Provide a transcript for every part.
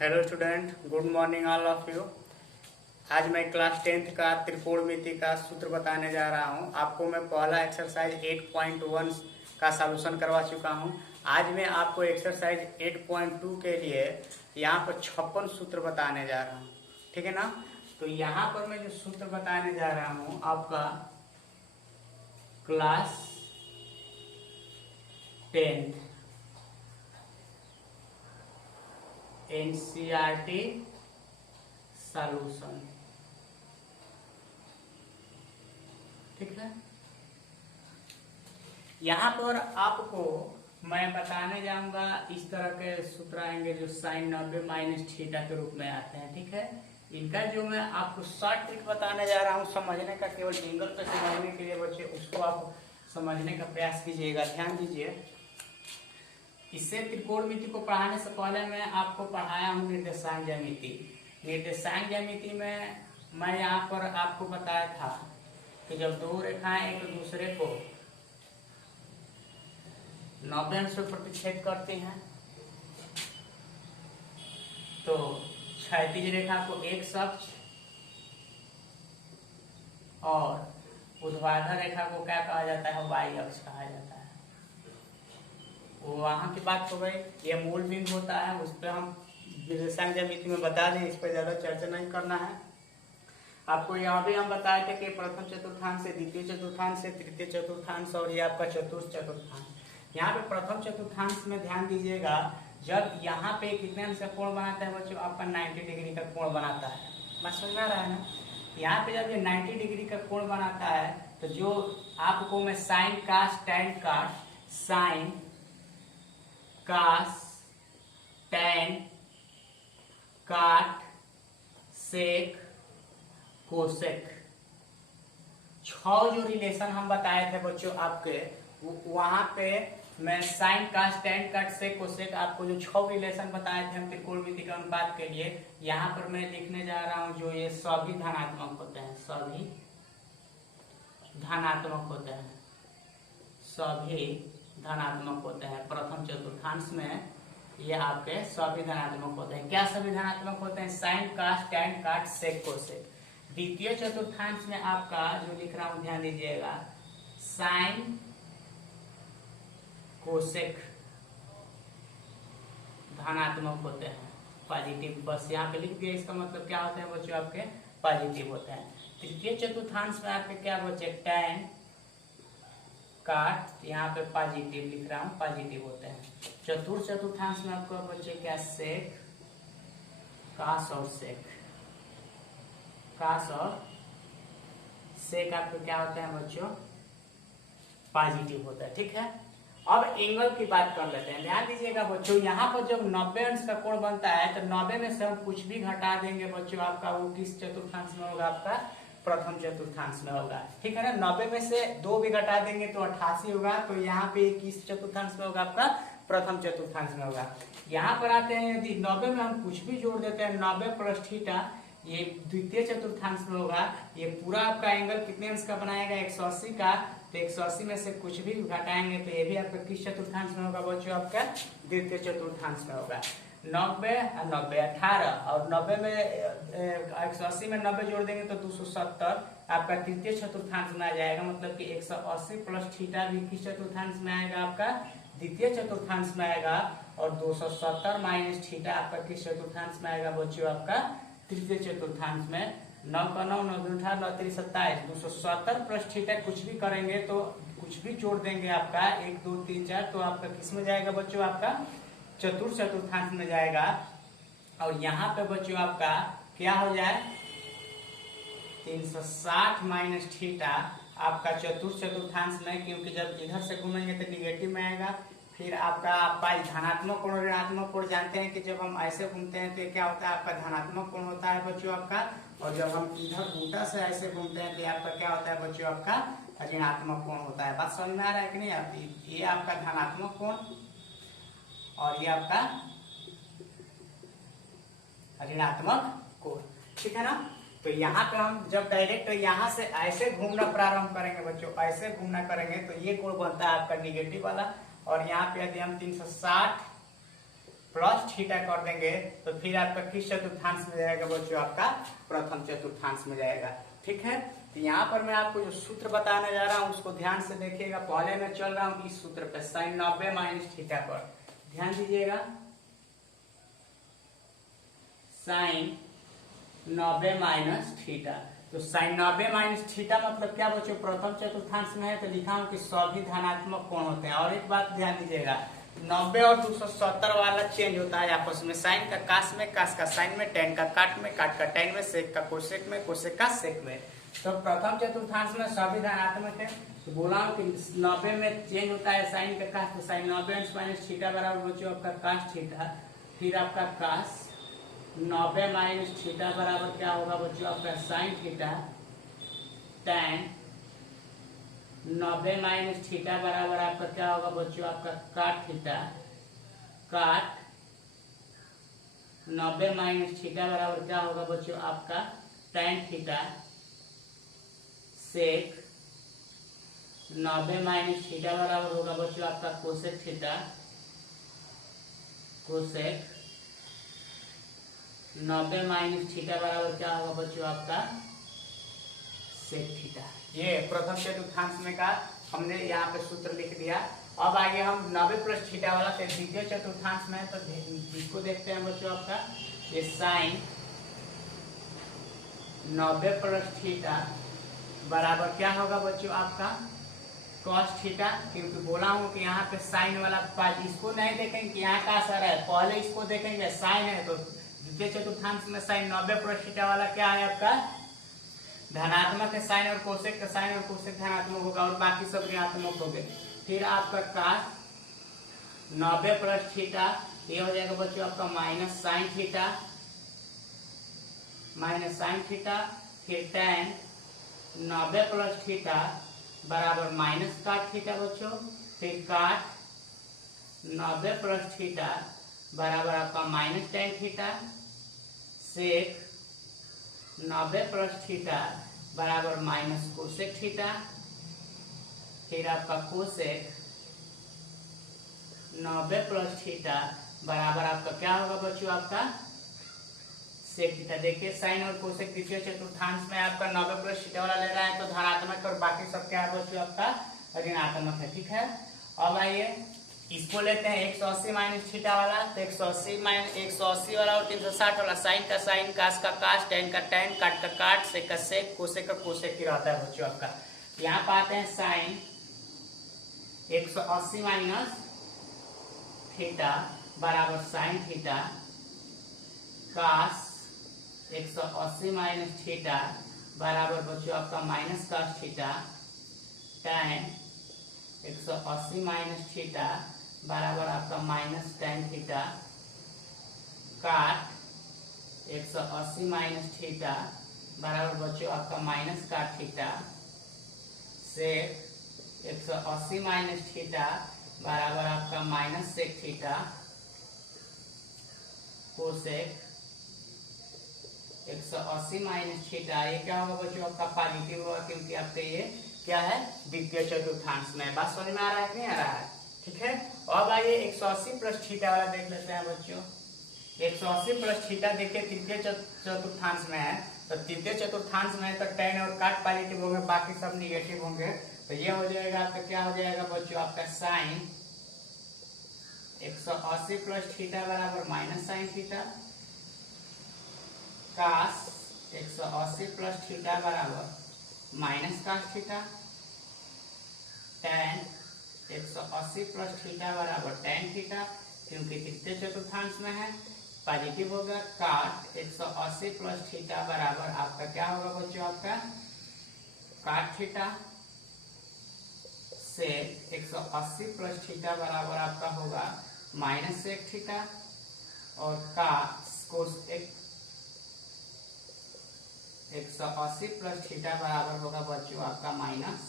Hello student, good morning all of you. आज मैं class 10th का त्रिकोणमिति का सूत्र बताने जा रहा हूं। आपको मैं पहला एक्सरसाइज 8.1 का सॉल्यूशन करवा चुका हूं। आज मैं आपको एक्सरसाइज 8.2 के लिए यहाँ पर 56 सूत्र बताने जा रहा हूं, ठीक है ना। तो यहाँ पर मैं जो सूत्र बताने जा रहा हूँ आपका क्लास 10th एनसीईआरटी सॉल्यूशन, ठीक है। यहाँ पर आपको मैं बताने जाऊंगा इस तरह के सूत्र आएंगे जो साइन 90 माइनस थीटा के रूप में आते हैं, ठीक है। इनका जो मैं आपको शॉर्ट ट्रिक बताने जा रहा हूँ समझने का, केवल जिंगल पे समझने के लिए बच्चे उसको आप समझने का प्रयास कीजिएगा, ध्यान दीजिए। इससे त्रिकोणमिति को पढ़ाने से पहले मैं आपको पढ़ाया हूँ निर्देशांक ज्यामिति। निर्देशांक ज्यामिति में मैं यहाँ पर आपको बताया था कि जब दो रेखाएं एक दूसरे को 90 अंश पे प्रतिच्छेद करती हैं तो क्षैतिज रेखा को x अक्ष और ऊर्ध्वाधर रेखा को क्या कहा जाता है, y अक्ष कहा जाता है। वो वहां की बात हो गई। ये मूल बिंदु होता है, उस पर हम निर्देशांक ज्यामिति में बता दें, इस पर ज्यादा चर्चा नहीं करना है। आपको यहाँ भी हम बताए थे कि प्रथम चतुर्थांश से द्वितीय चतुर्थांश से तृतीय चतुर्थांश और ये आपका चतुर्थ चतुर्थांश। यहाँ पे प्रथम चतुर्थांश में ध्यान दीजिएगा, जब यहाँ पे कितने अंश का कोण बनाता है बच्चों, आपका 90 डिग्री का कोण बनाता है। बात समझ में आ रहा है ना। यहाँ पे जब ये 90 डिग्री का कोण बनाता है तो जो आपको मैं साइन कास टैन काट, साइन कास टैन काट सेक कोसेक 6 जो रिलेशन हम बताए थे बच्चों आपके, वहां पे मैं साइन कास टैन काट सेक कोसेक आपको जो 6 रिलेशन बताए थे हम त्रिकोणमिति के अनुपात के लिए, यहाँ पर मैं लिखने जा रहा हूं जो ये सभी धनात्मक होते हैं, सभी धनात्मक होते हैं, सभी धनात्मक होते हैं। प्रथम चतुर्थांश में ये आपके सभी धनात्मक होते हैं। क्या सभी धनात्मक होते हैं? साइन कास टैन काट सेक कोसेक। द्वितीय चतुर्थांश में आपका जो लिख रहा हूं ध्यान दीजिएगा, साइन कोसेक धनात्मक होते हैं, पॉजिटिव। बस यहाँ पे लिख दिया, इसका मतलब क्या होते हैं बच्चों, आपके पॉजिटिव होते हैं। तृतीय चतुर्थांश में आपके क्या बचे, टैन काट, यहाँ पे पॉजिटिव लिख रहा हूँ, पॉजिटिव होते हैं। चतुर्थ चतुर्थांश में आपको बचे क्या, सेक कास और सेक, कास और सेक आपको क्या होते हैं बच्चों, पॉजिटिव होता है, ठीक है। अब एंगल की बात कर लेते हैं। ध्यान दीजिएगा बच्चों, यहाँ पर जब 90 अंश का कोण बनता है तो 90 में से हम कुछ भी घटा देंगे बच्चों, आपका वो किस चतुर्थांश में होगा, आपका प्रथम चतुर्थांश में होगा, ठीक है ना। 90 में से 2 भी घटा देंगे तो 88 होगा, तो यहाँ पे किस चतुर्थांश में होगा, आपका प्रथम चतुर्थांश में होगा। यहाँ पर आते हैं, यदि 90 में हम कुछ भी जोड़ देते हैं, 90 प्लस थीटा, ये द्वितीय चतुर्थांश में होगा। ये पूरा आपका एंगल कितने अंश का बनाएगा, 180 का। तो 180 में से कुछ भी घटाएंगे तो ये भी आपका किस चतुर्थांश में होगा बच्चों, आपका द्वितीय चतुर्थांश में होगा। 90 90 18 और 90 में 180 में 90 जोड़ देंगे तो 270 आपका तृतीय चतुर्थांश में आ जाएगा। मतलब कि 180 प्लस थीटा भी किस चतुर्थांश में आएगा, आपका द्वितीय चतुर्थांश में आएगा। और 270 माइनस थीटा आपका किस चतुर्थांश में आएगा बच्चों, आपका तृतीय चतुर्थांश में। 9 का 9 9 18 9 3 27 270 प्लस थीटा कुछ भी करेंगे तो कुछ भी जोड़ देंगे आपका 1 2 3 4, तो आपका किस में जाएगा बच्चों, आपका चतुर्थ चतुर्थांश में जाएगा। और यहाँ पे बच्चों आपका क्या हो जाए, 360 माइनस थीटा आपका चतुर्थ चतुर्थांश में, क्योंकि जब इधर से घूमेंगे तो निगेटिव में आएगा। फिर आपका धनात्मक कोण और ऋणात्मक कोण जानते हैं कि जब हम ऐसे घूमते हैं तो क्या होता है, आपका धनात्मक कोण होता है बच्चों आपका। और जब हम इधर उल्टा से ऐसे घूमते हैं तो आपका क्या होता है बच्चों, आपका ऋणात्मक कोण होता है। बात समझ में आ रहा है कि नहीं। ये आपका धनात्मक कोण और ये आपका ऋणात्मक कोण, ठीक है ना। तो यहाँ पे हम जब डायरेक्ट यहाँ से ऐसे घूमना प्रारंभ करेंगे बच्चों, ऐसे घूमना करेंगे तो ये कोण बनता है आपका निगेटिव वाला। और यहाँ पे यदि हम 360 प्लस थीटा कर देंगे तो फिर आपका किस चतुर्थांश में जाएगा बच्चों, आपका प्रथम चतुर्थांश में जाएगा। ठीक है, तो यहाँ पर मैं आपको जो सूत्र बताने जा रहा हूँ उसको ध्यान से देखिएगा। पहले मैं चल रहा हूँ इस सूत्र पे, साइन 90 माइनस थीटा पर ध्यान दीजिएगा। साइन 90 माइनस थीटा, तो साइन 90 माइनस थीटा मतलब क्या बच्चों, प्रथम चतुर्थांश में है तो लिखा हूं कि सभी धनात्मक कोण होते हैं। और एक बात ध्यान दीजिएगा, 90 और 270 वाला चेंज होता है आपस में, साइन का कास में, कास का साइन में, टेन का काट में, काट का टेन में, सेक का कोसेक में, कोसेक का सेक में। तो प्रथम चतुर्थांश में सभी धनात्मक है, तो बोला हूं कि 90 में चेंज होता है साइन का कास, तो साइन 90 माइनस थीटा बराबर बच्चों आपका कास थीटा, फिर आपका कास 90 माइनस थीटा बराबर क्या होगा बच्चों, आपका sine theta, tan 90 minus theta बराबर आपका क्या होगा बच्चों, आपका काट थीटा, काट 90 माइनस थीटा बराबर क्या होगा बच्चों, आपका tan थीटा, सेक 90 माइनस थीटा बराबर होगा बच्चों आपका cosec theta, cosec 90 minus theta बराबर क्या होगा बच्चों, आपका सेक थीटा। ये प्रथम चतुर्थांश में का हमने यहाँ पे सूत्र लिख दिया। अब आगे हम 90 प्लस थीटा वाला द्वितीय चतुर्थांश में, तो इसको देखते हैं बच्चों, आपका ये साइन 90 प्लस थीटा बराबर क्या होगा बच्चों, आपका कॉस थीटा, क्योंकि बोला हूँ कि यहाँ पे साइन वाला पार्ट, इसको नहीं देखेंगे कि यहाँ का असर है, पहले इसको देखेंगे साइन है, तो द्वितीय चतुर्थांश में साइन 90 प्लस थीटा वाला क्या है आपका धनात्मक है, साइन और कोसेक का साइन और कोसेक धनात्मक होगा और बाकी सब ऋणात्मक हो गए। फिर आपका कास 90 प्लस थीटा, ये हो जाएगा बच्चों आपका minus sine theta, minus sine theta, फिर tan 90 प्लस थीटा बराबर माइनस काट थीटा बच्चों, फिर काट 90 प्लस थीटा बराबर आपका माइनस tan थीटा, सेक 90 प्लस थीटा बराबर माइनस कोसेक थीटा, फिर आपका कोसेक 90 प्लस थीटा बराबर आपका क्या होगा बच्चों, आपका सेक थीटा। देखिए साइन और कोसेक द्वितीय चतुर्थांश में आपका 90 प्लस थीटा वाला ले रहा है तो धनात्मक, और बाकी सब क्या है बच्चों आपका ऋणात्मक है। ठीक है, अब आइए इसको लेते हैं 180 माइनस थीटा वाला, तो 180 वाला और 360 वाला, साइन का साइन, कास का कास, टेन का टेन, काट का काट, सेक का सेक, कोसेक का कोसेक ही रहता है बच्चों आपका। यहाँ पाते हैं साइन 180 माइनस थीटा बराबर sine theta, cos 180 minus theta बराबर बच्चों आपका minus cos theta, tan 180 minus theta बराबर आपका माइनस tan थीटा, काट 180 माइनस थीटा बराबर बच्चों आपका माइनस काट थीटा, सेक 180 माइनस थीटा बराबर आपका minus sec theta, cosec 180 minus theta, ये क्या होगा बच्चों आपका पॉजिटिव होगा, क्योंकि आपका ये क्या है द्वितीय चतुर्थांश में। बात समझ में आ रहा है कि नहीं आ रहा है? ठीक है, अब आइए 180 प्लस थीटा वाला देख लेते हैं बच्चों। 180 प्लस थीटा देखिए तृतीय चतुर्थांश में है, तो तृतीय चतुर्थांश में है तो tan और काट पॉजिटिव होंगे, बाकी सब निगेटिव होंगे, तो ये हो जाएगा आपका क्या हो जाएगा बच्चों, आपका साइन 180 प्लस थीटा बराबर minus sine theta, cos 180 plus theta बराबर minus cos theta, tan 180 plus theta बराबर tan थीटा, क्योंकि तृतीय चतुर्थांश में है पॉजिटिव होगा, काट 180 प्लस थीटा बराबर आपका क्या होगा बच्चों, आपका काट थीटा, से 180 प्लस थीटा बराबर आपका होगा माइनस सेक थीटा, और कोस 180 प्लस थीटा बराबर होगा बच्चों आपका माइनस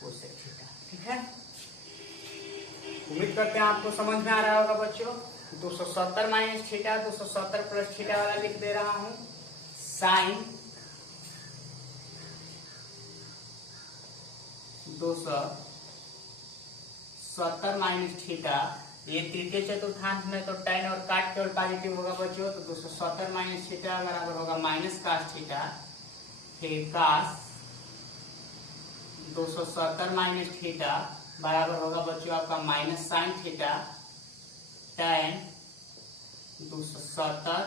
कोसेक थीटा। ठीक है, उम्मीद करते हैं आपको समझ में आ रहा होगा बच्चों। 270 माइनस थीटा 270 प्लस थीटा वाला लिख दे रहा हूं, साइन 270 माइनस थीटा ये तृतीय चतुर्थांश में तो tan और काट केवल पॉजिटिव होगा बच्चों, तो 270 माइनस थीटा बराबर होगा माइनस कास थीटा, फिर कास 270 माइनस थीटा बराबर होगा बच्चों आपका minus sine theta, tan 270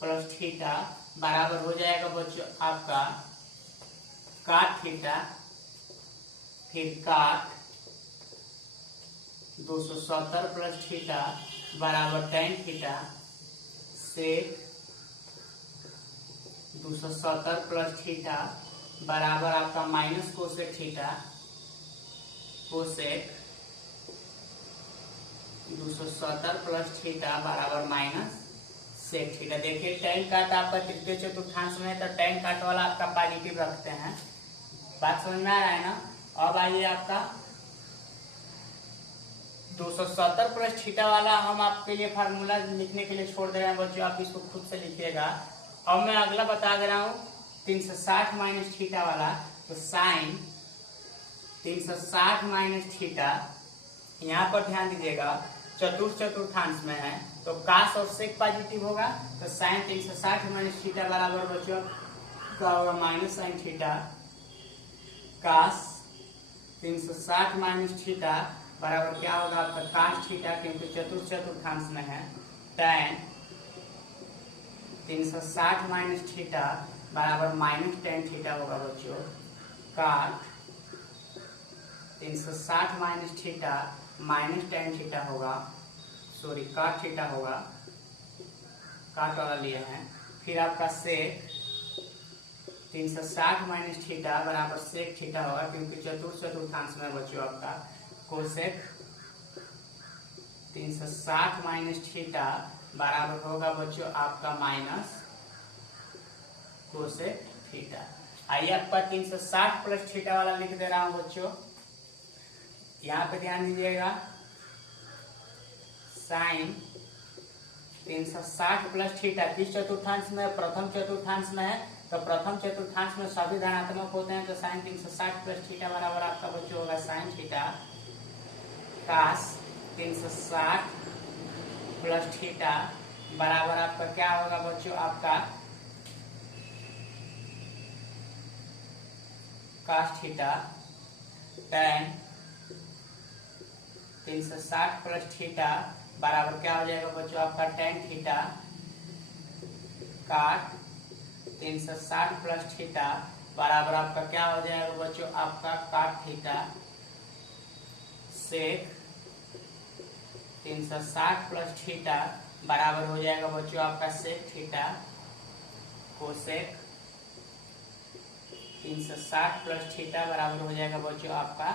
plus theta बराबर हो जाएगा बच्चों आपका काट थीटा, फिर काट 270 प्लस थीटा बराबर tan थीटा, सेक 270 प्लस थीटा बराबर आपका minus cosec theta, cosec 270 plus theta बराबर माइनस सेक थीटा। देखिए tan काट आपका तृतीय चतुर्थांश में, तो tan काट वाला आपका पॉजिटिव रखते हैं। बात समझ में आ रहा है ना। अब आइए आपका 270 प्लस थीटा वाला हम आपके लिए फार्मूला लिखने के लिए छोड़ दे रहे हैं बच्चों, आप इसको खुद से लिखिएगा। अब मैं अगला बता दे रहा हूँ 360 माइनस थीटा वाला, तो साइन 360 माइनस थीटा, यहाँ पर ध्यान दीजिएगा चतुर्थांश में है तो कास और सेक पॉजिटिव होगा, तो साइन 360 माइनस थीटा बराबर बच्चों का होगा minus sine theta, cos 360 minus theta बराबर क्या होगा आपका कास थीटा, क्योंकि चतुर्थांश में है, tan 360 माइनस थीटा बराबर माइनस tan थीटा होगा बच्चों, काट 360 minus theta minus tan theta होगा, सॉरी काट थीटा होगा, काट वाला लिए हैं। फिर आपका सेक 360 माइनस थीटा बराबर सेक थीटा होगा, क्योंकि चतुर्थांश में बच्चों आपका कोसेक 360 माइनस थीटा बराबर होगा बच्चों आपका माइनस कोसेक थीटा। आइए आपका 360 प्लस थीटा वाला लिख दे रहा हूं बच्चों, यहाँ पे ध्यान दीजिएगा, साइन 360 प्लस थीटा किस चतुर्थांश में, प्रथम चतुर्थांश में है, तो प्रथम चतुर्थांश में सभी धनात्मक होते हैं, तो साइन 360 प्लस थीटा बराबर आपका बच्चों होगा sine theta, cos 360 plus theta बराबर आपका क्या होगा बच्चों आपका cos theta, tan 360 plus theta बराबर क्या हो जाएगा बच्चों आपका tan थीटा, काट 360 प्लस थीटा बराबर आपका क्या हो जाएगा बच्चों आपका काट थीटा, सेक 360 प्लस थीटा बराबर हो जाएगा बच्चों आपका sec theta, cosec 360 plus theta बराबर हो जाएगा बच्चों आपका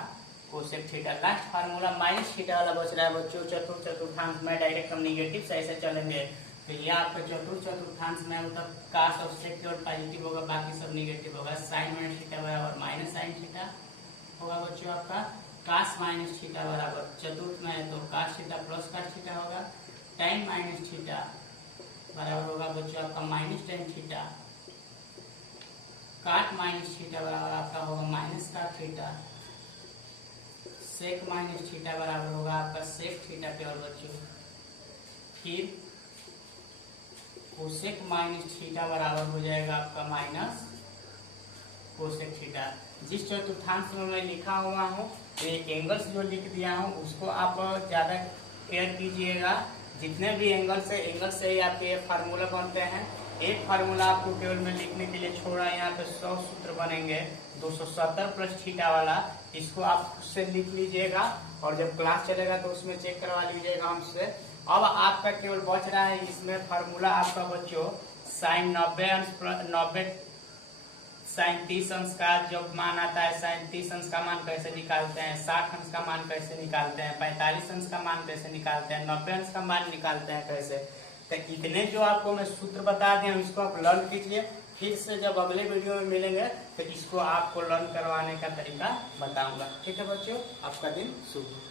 cosec theta. Last formula minus theta वाला बच रहा है बच्चों चतुर्थांश में, डायरेक्ट हम निगेटिव से ऐसे चलेंगे, तो ये आपका चतुर्थांश में मतलब कास और सेक केवल पॉजिटिव होगा, बाकी सब निगेटिव होगा। साइन माइनस थीटा बराबर माइनस साइन थीटा होगा बच्चों आपका, कास माइनस थीटा बराबर चतुर्थ में है तो cos theta plus cos theta होगा, tan माइनस थीटा बराबर होगा बच्चों आपका minus tan theta, cot minus theta बराबर आपका होगा माइनस काट थीटा, सेक माइनस थीटा बराबर होगा आपका सेक थीटा केवल बच्चों, फिर कोसेक माइनस थीटा बराबर हो जाएगा आपका माइनस कोसेक थीटा। जिस चतुर्थांश में मैं लिखा हुआ हूँ तो एक एंगल्स जो लिख दिया हूँ उसको आप ज्यादा केयर कीजिएगा, जितने भी एंगल से ही आपके ये फार्मूला बनते हैं। एक फार्मूला आपको केवल मैं लिखने के लिए छोड़ा, यहाँ पे 100 सूत्र बनेंगे 270 प्लस थीटा वाला, इसको आप खुद से लिख लीजिएगा और जब क्लास चलेगा तो उसमें चेक करवा लीजिएगा हमसे। अब आपका केवल बच रहा है इसमें फार्मूला आपका बच्चों साइन 90 साइन 30 अंश का जो मान आता है, साइन 30 अंश का मान कैसे निकालते हैं, 60 अंश का मान कैसे निकालते हैं, 45 अंश का मान कैसे निकालते हैं, 90 अंश का मान निकालते हैं कैसे, तो इतने जो आपको मैं सूत्र बता दिया इसको आप लर्न कीजिए। फिर से जब अगले वीडियो में मिलेंगे तो इसको आपको लर्न करवाने का तरीका बताऊंगा। ठीक है बच्चों, आपका दिन शुभ।